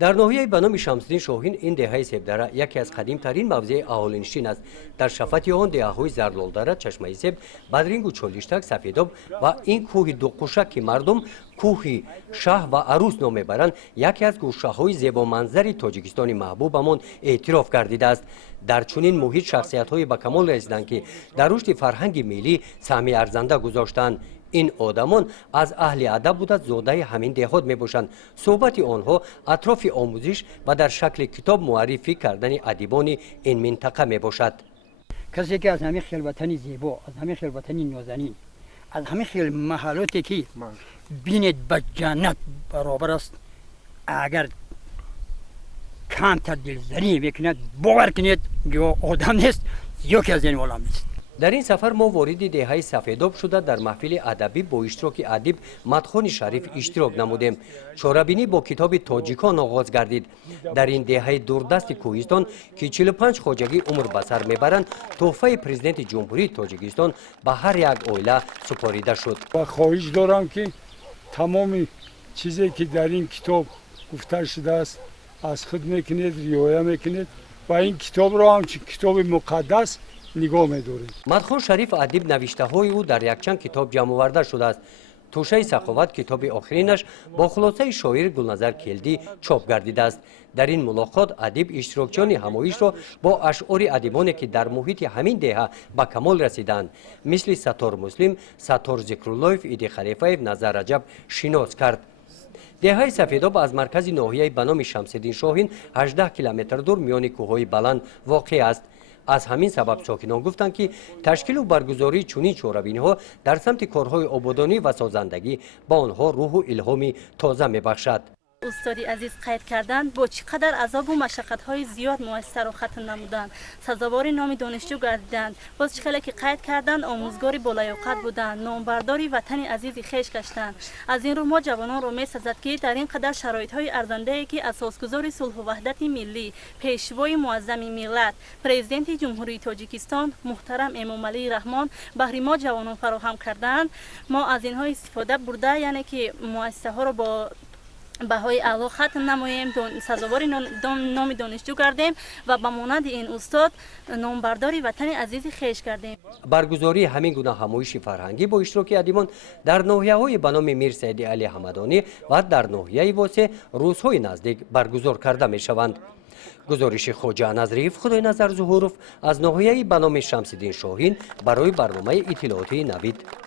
дар ноҳияи ба номи Шамсиддин Шоҳин ин деҳаи себдара яке аз қадимтарин мавзеи аҳолинишин аст. Дар шафати он деҳаҳои зарлолдара, чашмаи себ, бадрингу чолиштак, Сафедоб ва ин кӯҳи дуқушак ки мардум кӯҳи шаҳ ва арӯс ном мебаранд, яке аз гӯшаҳои зебоманзари Тоҷикистони маҳбубамон эътироф гардидааст. дар чунин муҳит шахсиятҳои ба камол расиданд ки дар рушди фарҳанги миллӣ саҳми арзанда гузоштанд. ин одамон аз аҳли адаб буда зодаи ҳамин деҳот мебошанд. суҳбати онҳо атрофи омӯзиш ва дар шакли китоб муаррифӣ кардани адибони ин минтақа мебошад. касе ки аз ҳамин хелватани зебо, аз ҳамин хелватани нозанин, аз ҳамин хел маҳалоте ки бинед ба ҷаннат баробар аст, агар камтар дилзарӣ мекунад, бовар кунед ё одам нест, ёке аз ин олам нест. дар ин сафар мо вориди деҳаи Сафедоб шуда дар маҳфили адаби бо иштироки адиб Мадхони Шариф иштирок намудем. чорабинӣ бо китоби Точикон оғоз гардид. дар ин деҳаи дурдасти Кӯҳистон ки 45 хоҷагӣ умр ба сар мебаранд, тӯҳфаи Президенти Ҷумхурии Тоҷикистон ба ҳар як оила супорида шуд. ва хоҳиш дорам ки тамоми чизе ки дар ин китоб гуфта шудааст аз худ мекунед, риоя мекунед ва ин китобро ҳамчун китоби муқаддас нигоҳ медоред. Мадхон Шариф адиб навиштаҳои ӯ дар якчанд китоб ҷамъоварда шудааст. тӯшаи саховат китоби охиринаш бо хулосаи шоир Гулназар Келдӣ чоп гардидааст. дар ин мулоқот адиб иштирокчиёни ҳамоишро бо ашъори адибоне ки дар муҳити ҳамин деҳа ба камол расиданд, мисли Саттор Муслим, Саттор Зикруллоев, Иди Халифаев, Назар Раҷаб шинос кард. деҳаи Сафедоб аз маркази ноҳияи ба номи Шамсиддин Шоҳин 18 километр дур миёни кӯҳҳои баланд воқеъ аст. аз ҳамин сабаб сокинон гуфтанд ки ташкилу баргузории чунин чорабиниҳо дар самти корҳои ободонӣ ва созандагӣ ба онҳо рӯҳу илҳоми тоза мебахшад. استادی عزیز قید کردند با چقدر عذاب و مشقت‌های زیاد مؤثر و ختم نمودند. سزاوار نام دانشجو گردیدند. باز چخیلی که قید کردند آموزگاری بالایوقت بودند. نامبرداری وطن عزیزی خیش کشتند. از این رو ما جوانان رو می‌سزد که در این قدر شرایط‌های ارزنده‌ای که اساسگذار صلح و وحدت ملی، پیشوای معظم ملت، پرزیدنت جمهوری تاجیکستان محترم امام علی رحمان بهر ما جوانان فراهم کردند، ما از اینها استفاده برده یعنی که مؤسسه‌ها رو با بهای اعلی ختم نماییم، سزاوار نام دانشجو گردیم و به مانند این استاد نامبرداری وطن عزیز خیش کردیم. برگزاری همین گونه همایش فرهنگی با اشتراک ادیبان در ناحیه‌های به نام میر سید علی حمدانی و در ناحیه واسه روزهای نزدیک برگزار کرده می‌شوند. گزارش خوجا نظری خدای نظر ظهورов از ناحیه به نام شمسیدین شاهین برای برنامه اطلاعاتی نوید.